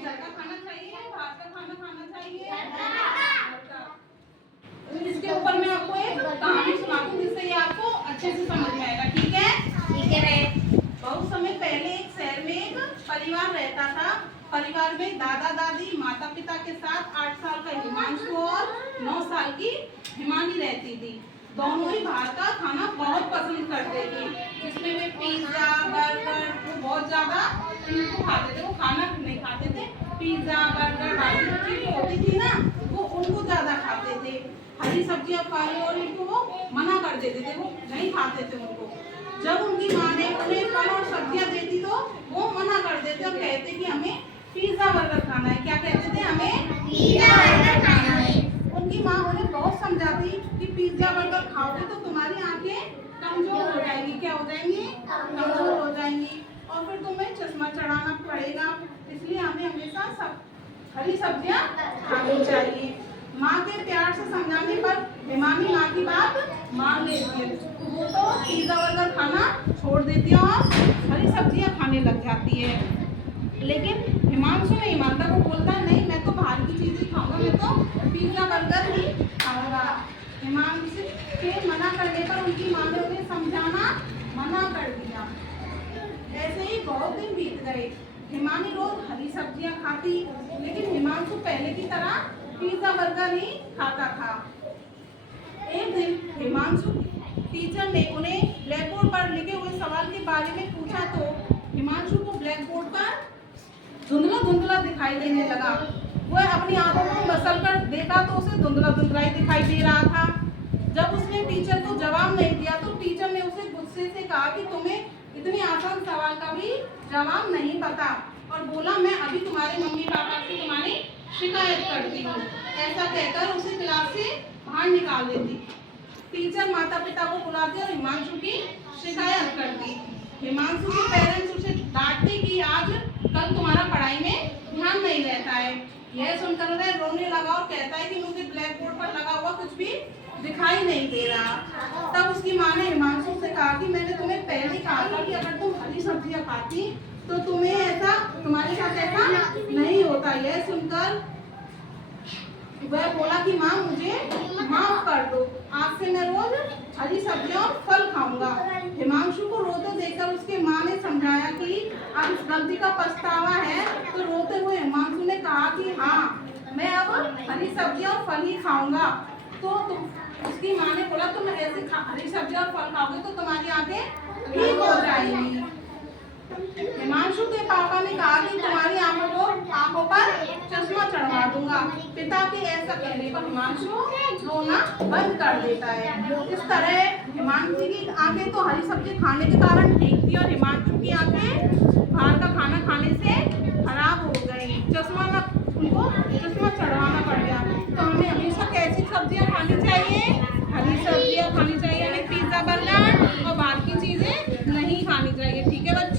घर का खाना चाहिए, बाहर का खाना खाना चाहिए? इसके ऊपर मैं आपको एक कहानी सुनाती हूँ जिससे ये आपको अच्छे से समझ में आएगा। ठीक है? ठीक है। बहुत समय पहले एक शहर में एक परिवार रहता था। परिवार में दादा दादी माता पिता के साथ 8 साल का हिमांशु और 9 साल की हिमानी रहती थी। दोनों ही बाहर का खाना बहुत पसंद करते थे, जिसमें वे पिज्जा बर्गर वो बहुत ज्यादा इनको खाते थे। वो खाना नहीं खाते थे, पिज्जा बर्गर बाकी जो चीजें होती थी ना वो उनको ज्यादा खाते थे। हरी सब्जियां फल और इनको वो मना कर देते थे, वो नहीं खाते थे उनको। जब उनकी माँ ने उन्हें फल और सब्जियां देती तो वो मना कर देते और कहते कि हमें पिज्जा बर्गर खाना है। क्या कहते थे? हमें पिज्जा बर्गर खाना है। उनकी माँ उन्हें बहुत समझाती कि पिज्जा बर्गर खाओगे तो तुम्हारी आंखें कमजोर हो जाएंगी। क्या हो जाएंगी? कमजोर हो जाएंगी और फिर तुम्हें चश्मा चढ़ाना पड़ेगा। इसलिए हमें हमेशा सब हरी सब्जियां खानी चाहिए। माँ के प्यार से समझाने पर हिमानी माँ की बात मान लेती है। वो तो पिज्जा बर्गर खाना छोड़ देती है और हरी सब्जियां खाने लग जाती है। लेकिन हिमांशु नहीं मानता, वो बोलता है नहीं मैं तो बाहर की चीजें खाऊंगा, मैं तो पिज्जा बर्गर ही खाऊंगा। हिमांशु के मना करने पर उनकी माँ ने उन्हें समझाना मना कर दिया। ऐसे ही बहुत दिन बीत गए। हिमानी रोज हरी सब्जियां खाती, लेकिन हिमांशु पहले की तरह पिज्जा बर्गर ही खाता था। एक दिन हिमांशु टीचर ने उन्हें ब्लैक बोर्ड पर लिखे हुए सवाल के बारे में पूछा तो हिमांशु को ब्लैक बोर्ड पर धुंधला धुंधला दिखाई देने लगा। वह अपनी आंखों को मसल कर देखा तो उसे धुंधला धुंधला ही दिखाई दे रहा था। जब उसने टीचर को जवाब नहीं दिया तो टीचर ने उसे गुस्से से कहा कि तुम्हें इतने आसान सवाल का भी जवाब नहीं पता, और बोला मैं अभी तुम्हारे मम्मी पापा से तुम्हारी शिकायत करती हूँ। ऐसा कहकर उसे क्लास से बाहर निकाल देती। टीचर माता पिता को बुलाती और हिमांशु की शिकायत करती। हिमांशु के पेरेंट्स उसे डांटते कि आज कल तुम्हारा पढ़ाई में ध्यान नहीं रहता है। यह सुनकर वह रोने लगा और कहता है कि मुझे ब्लैक बोर्ड पर लगा हुआ कुछ भी दिखाई नहीं दे रहा। तब उसकी माँ ने हिमांशु से कहा कि मैंने तुम्हें पहले कहा था कि अगर तुम हरी सब्जियां खाती तो तुम्हें ऐसा तुम्हारे साथ ऐसा नहीं होता। यह सुनकर वह बोला कि माँ मुझे माफ कर दो, आज से मैं रोज हरी सब्जियां और फल खाऊंगा। हिमांशु को रोते देखकर उसके माँ ने समझाया कि अब इस गलती का पछतावा है। तो रोते हुए हिमांशु ने कहा कि हाँ मैं अब हरी सब्जियां और फल ही खाऊंगा। तो उसकी माँ ने बोला तुम ऐसे हरी सब्जियां और फल खाओगे तो तुम्हारी आंखें ठीक हो जाएंगी। हिमांशु के पापा ने कहा कि तुम्हारी आंखों पर चश्मा चढ़वा दूंगा। पिता के ऐसा कहने पर हिमांशु रोना बंद कर देता है। इस तरह हिमांशु की आंखें तो हरी सब्जी खाने के कारण ठीक थी और हिमांशु की आंखें बाहर का खाना खाने से खराब हो गई। उनको चश्मा चढ़वाना पड़ गया। तो हमें हमेशा कैसी सब्जियां खानी चाहिए? हरी सब्जियां खानी चाहिए, हमें पिज्जा बर्गर और बाहर की चीजें नहीं खानी चाहिए। ठीक है बच्चों?